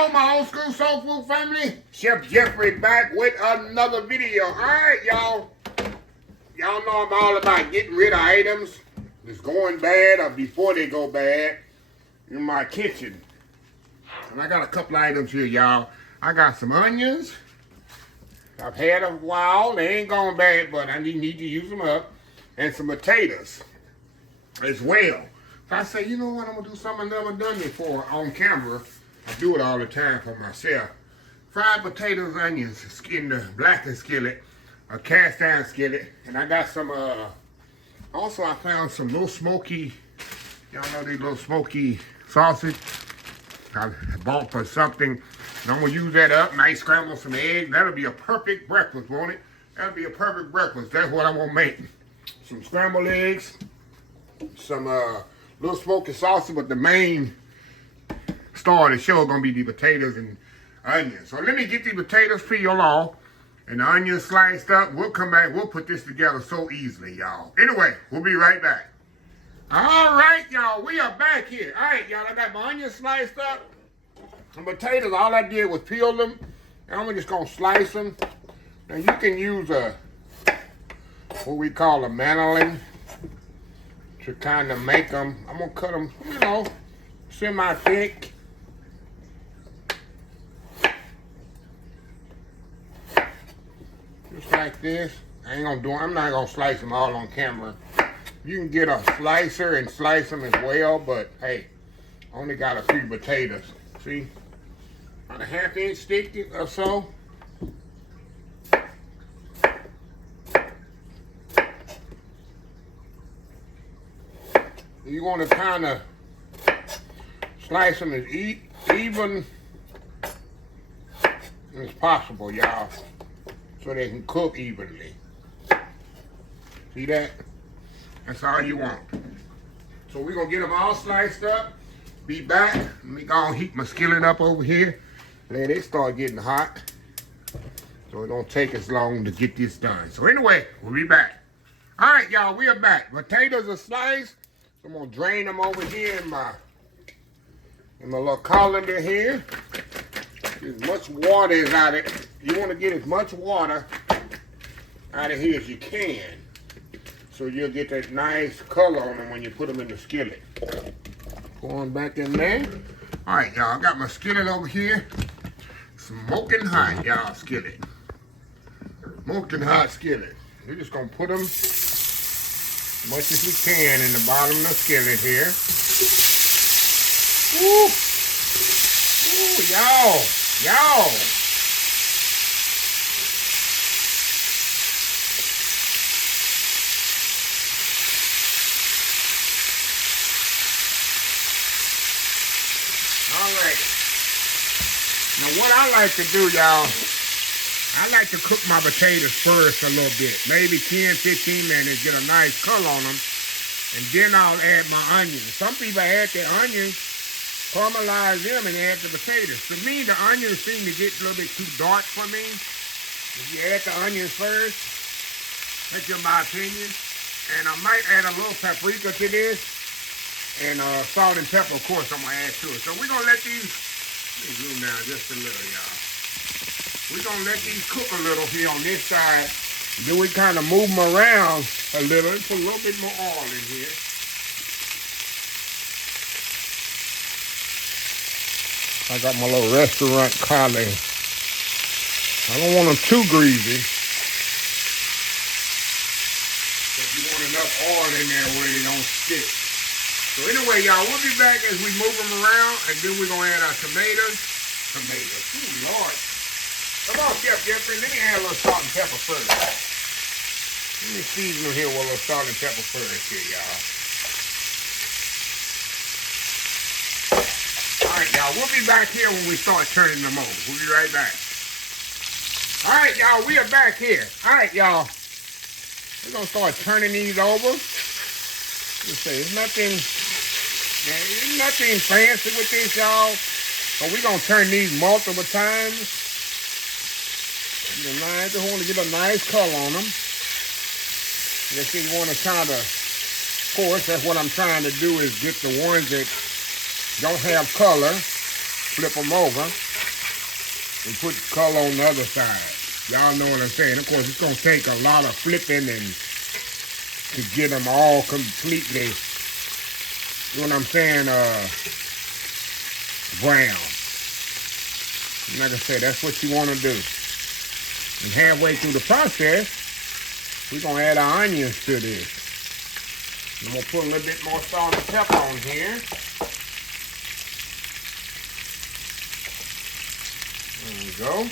Hello, my old school soul food family. Chef Jeffrey back with another video. All right, y'all. Y'all know I'm all about getting rid of items that's going bad or before they go bad in my kitchen. And I got a couple items here, y'all. I got some onions. I've had them a while. They ain't gone bad, but I need to use them up. And some potatoes as well. So I say, you know what, I'm going to do something I've never done before on camera. I do it all the time for myself. Fried potatoes, onions, in the blackened skillet, a cast iron skillet. And I got some, also I found some little smoky, y'all know these little smoky sausage. I bought for something. And I'm going to use that up, nice scramble some eggs. That'll be a perfect breakfast, won't it? That'll be a perfect breakfast. That's what I'm going to make. Some scrambled eggs, some little smoky sausage, but the main star of the show is going to be the potatoes and onions. So let me get the potatoes peeled off and the onions sliced up. We'll come back. We'll put this together so easily, y'all. Anyway, we'll be right back. All right, y'all. We are back here. All right, y'all. I got my onions sliced up. The potatoes, all I did was peel them. And I'm just going to slice them. Now, you can use what we call a mandolin to kind of make them. I'm going to cut them, you know, semi-thick. Just like this. I'm not going to slice them all on camera. You can get a slicer and slice them as well, but hey, only got a few potatoes. See? About a ½ inch thick or so. You want to kind of slice them as even as possible, y'all, so they can cook evenly. See that? That's all you want. So we're going to get them all sliced up. Be back. Let me go and heat my skillet up over here. Let it start getting hot. So it don't take as long to get this done. So anyway, we'll be back. All right, y'all, we are back. Potatoes are sliced. So I'm going to drain them over here in my little colander here. As much water is out of it. You want to get as much water out of here as you can. So you'll get that nice color on them when you put them in the skillet. Going back in there. All right, y'all, I got my skillet over here. Smoking hot, y'all, skillet. Smoking hot skillet. We're just going to put them as much as we can in the bottom of the skillet here. Woo! Woo, y'all. Alright. Now what I like to do, y'all, I like to cook my potatoes first a little bit. Maybe 10, 15 minutes, get a nice color on them. And then I'll add my onions. Some people add their onions, caramelize them, and add the potatoes. To me, the onions seem to get a little bit too dark for me. If you add the onions first, that's just my opinion. And I might add a little paprika to this. And salt and pepper, of course, I'm going to add to it. So we're going to let these, let me zoom down just a little, y'all. We're going to let these cook a little here on this side. Then we kind of move them around a little and put a little bit more oil in here. I got my little restaurant collie. I don't want them too greasy. But you want enough oil in there where they don't stick. So anyway, y'all, we'll be back as we move them around, and then we're going to add our tomatoes. Ooh, Lord. Come on, Chef Jeffrey. Let me add a little salt and pepper first. Let me season them here with a little salt and pepper first here, y'all. All right, y'all, we'll be back here when we start turning them over. We'll be right back. All right, y'all, we are back here. All right, y'all. We're going to start turning these over. Let's say there's nothing fancy with this, y'all. But we're going to turn these multiple times. I just want to get a nice color on them. Let's see, you want to kind of course, that's what I'm trying to do, is get the ones that don't have color, flip them over. and put color on the other side. Y'all know what I'm saying. Of course, it's going to take a lot of flipping and to get them all completely, you know what I'm saying, brown. And like I said, that's what you want to do. And halfway through the process, we're going to add our onions to this. I'm going to put a little bit more salt and pepper on here. There we go.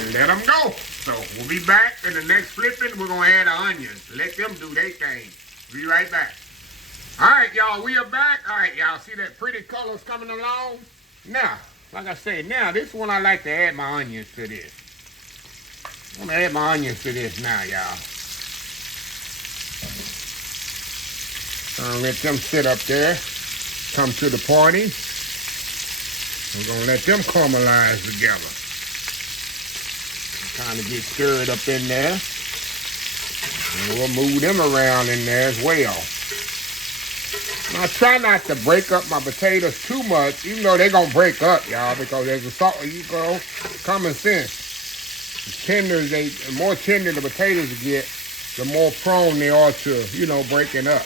And let them go. So we'll be back in the next flipping. We're going to add our onions. Let them do their thing. Be right back. All right, y'all. We are back. All right, y'all. See that pretty colors coming along? Now, like I said, now this is when I like to add my onions to this. I'm going to add my onions to this now, y'all. I'll let them sit up there. Come to the party. We're going to let them caramelize together. Kind of get stirred up in there. And we'll move them around in there as well. Now, try not to break up my potatoes too much, even though they're going to break up, y'all, because there's a salt, you go, common sense. The more tender the potatoes get, the more prone they are to, you know, breaking up.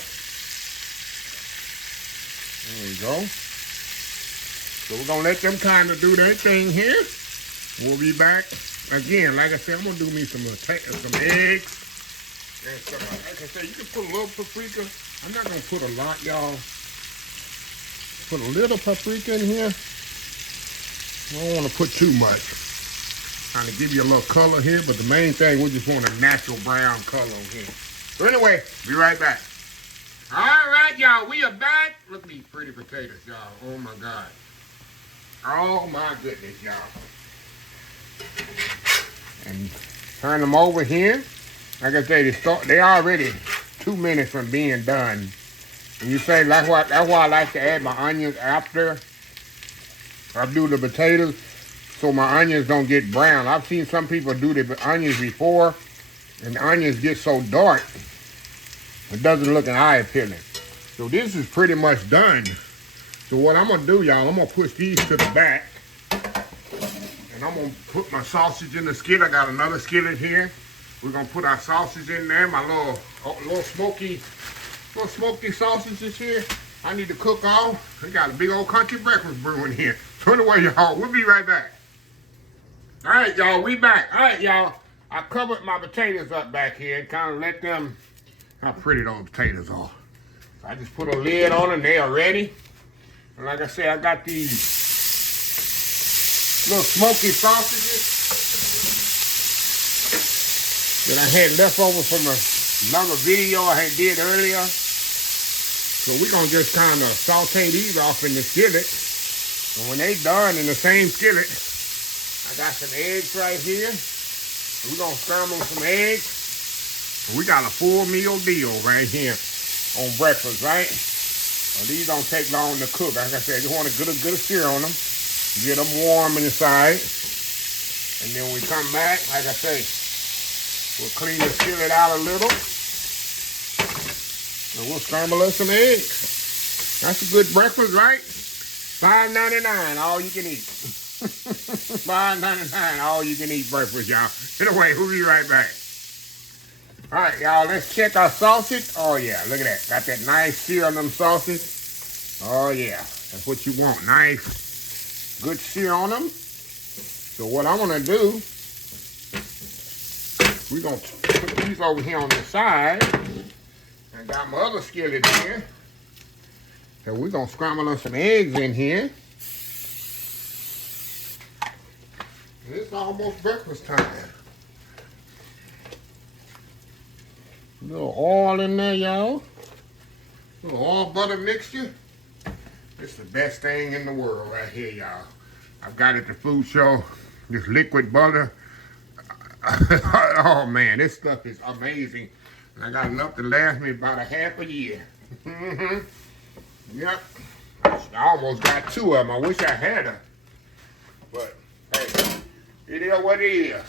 There we go. So we're going to let them kind of do their thing here. We'll be back. Again, like I said, I'm going to do me some eggs. And some, like I said, you can put a little paprika. I'm not going to put a lot, y'all. Put a little paprika in here. I don't want to put too much. Kind of give you a little color here, but the main thing, we just want a natural brown color here. So anyway, be right back. All right, y'all, we are back. Look at these pretty potatoes, y'all. Oh, my God. Oh, my goodness, y'all. And turn them over here. Like I say, they already 2 minutes from being done. And you say, that's why I like to add my onions after I do the potatoes, so my onions don't get brown. I've seen some people do the onions before, and the onions get so dark, it doesn't look an eye appealing. So this is pretty much done. So what I'm going to do, y'all, I'm going to push these to the back. And I'm going to put my sausage in the skillet. I got another skillet here. We're going to put our sausage in there. My little smoky sausages here. I need to cook off. We got a big old country breakfast brewing here. So anyway, y'all, we'll be right back. All right, y'all, we back. All right, y'all. I covered my potatoes up back here and kind of let them, how pretty those potatoes are. So I just put a lid on them. They are ready. And like I said, I got these little smoky sausages that I had left over from another video I did earlier. So we're going to just kind of saute these off in the skillet. And when they done in the same skillet, I got some eggs right here. We're going to scramble some eggs. And we got a full meal deal right here on breakfast, right? Well, these don't take long to cook. Like I said, you want to get a good sear on them. Get them warm inside. And then when we come back, like I say, we'll clean the skillet out a little. And we'll scramble us some eggs. That's a good breakfast, right? $5.99, all you can eat. $5.99, all you can eat breakfast, y'all. Anyway, we'll be right back. All right, y'all, let's check our sausage. Oh, yeah, look at that. Got that nice sear on them sausage. Oh, yeah, that's what you want. Nice, good sear on them. So what I'm going to do, we're going to put these over here on the side. I got my other skillet here. So we're going to scramble on some eggs in here. It's almost breakfast time. A little oil in there, y'all. A little oil butter mixture. It's the best thing in the world right here, y'all. I've got it at the food show. This liquid butter. Oh, man, this stuff is amazing. And I got enough to last me about a half a year. Yep. I almost got 2 of them. I wish I had them. But, hey, it is what it is.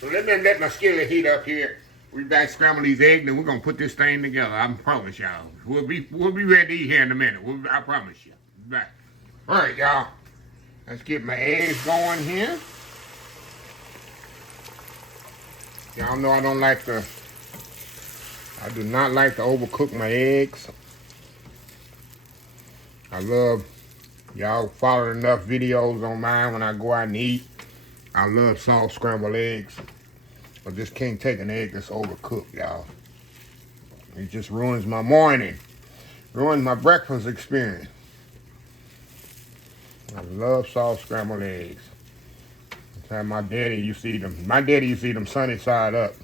So let my skillet heat up here. We back scramble these eggs, and we're gonna put this thing together. I promise y'all. We'll be ready to eat here in a minute. I promise you. Back. All right, y'all. Let's get my eggs going here. Y'all know I do not like to overcook my eggs. I love, y'all follow enough videos on mine when I go out and eat. I love soft scrambled eggs. I just can't take an egg that's overcooked, y'all. It just ruins my morning. Ruins my breakfast experience. I love soft scrambled eggs. My daddy used to eat them. My daddy used to eat them sunny side up.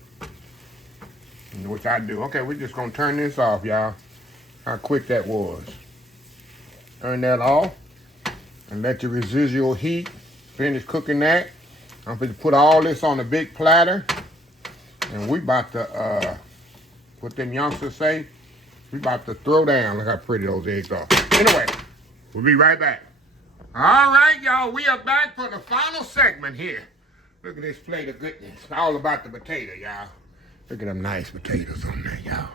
Which I do. Okay, we're just gonna turn this off, y'all. How quick that was. Turn that off and let the residual heat finish cooking that. I'm going to put all this on a big platter, and we about to what them youngsters say, we about to throw down. Look how pretty those eggs are. Anyway, we'll be right back. All right, y'all, we are back for the final segment here. Look at this plate of goodness. All about the potato, y'all. Look at them nice potatoes on there, y'all.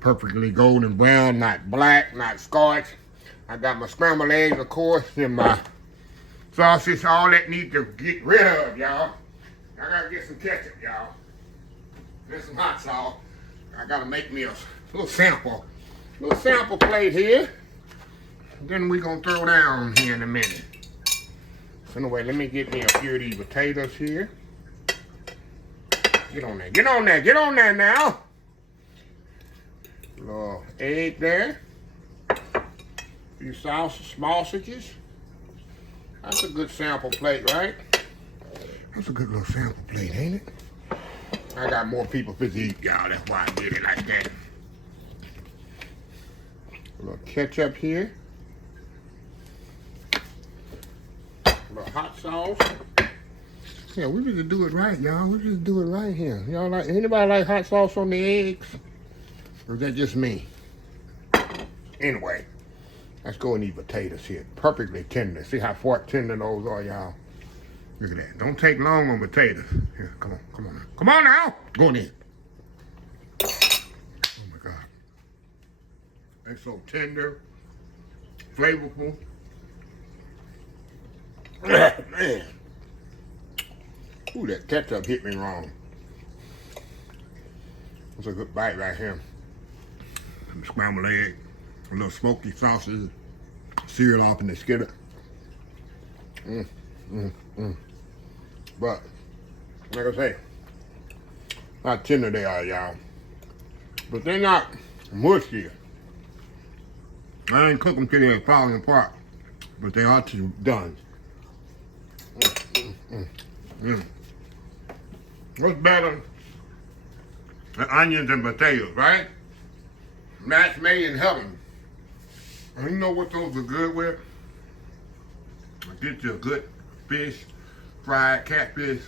Perfectly golden brown, not black, not scorched. I got my scrambled eggs, of course, and my sausage. All that need to get rid of, y'all. I gotta get some ketchup, y'all. Get some hot sauce. I gotta make me a little sample plate here. Then we gonna throw down here in a minute. So anyway, let me get me a few of these potatoes here. Get on there, get on there, get on there now. Little egg there. Few sausages. That's a good sample plate, right? That's a good little sample plate, ain't it? I got more people to eat, y'all. That's why I did it like that. A little ketchup here. A little hot sauce. Yeah, we need to do it right, y'all. We just do it right here. Y'all like, anybody like hot sauce on the eggs? Or is that just me? Anyway, let's go and eat potatoes here. Perfectly tender. See how tender those are, y'all? Look at that. Don't take long on potatoes. Here, come on, come on now. Come on now. Go in there. Oh my God. They're so tender, flavorful. Man. Ooh, that ketchup hit me wrong. That's a good bite right here. Some scrambled egg, a little smoky sausage, cereal off in the skillet. But, like I say, how tender they are, y'all. But they're not mushy. I ain't cook them till they're falling apart, but they are too done. What's better than onions and potatoes, right? Match made in heaven. And you know what those are good with? Get you a good fish, fried catfish,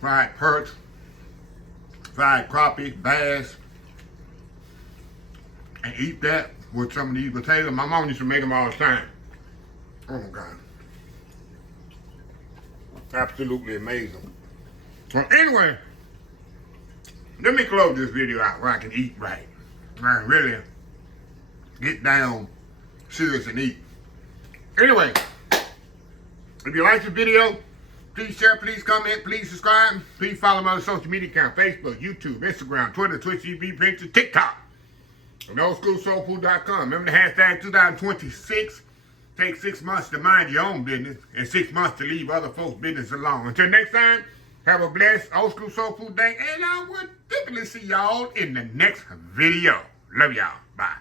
fried perch, fried crappie, bass, and eat that with some of these potatoes. My mom used to make them all the time. Oh my God. Absolutely amazing. Well, anyway, let me close this video out where I can eat right. I can really get down serious and eat. Anyway, if you like the video, please share, please comment, please subscribe. Please follow my other social media account, Facebook, YouTube, Instagram, Twitter, Twitch TV, Pinterest, TikTok. And oldschoolsoulfood.com. Remember the hashtag 2026. Take 6 months to mind your own business and 6 months to leave other folks' business alone. Until next time, have a blessed Old School Soul Food day, and I will definitely see y'all in the next video. Love y'all. Bye.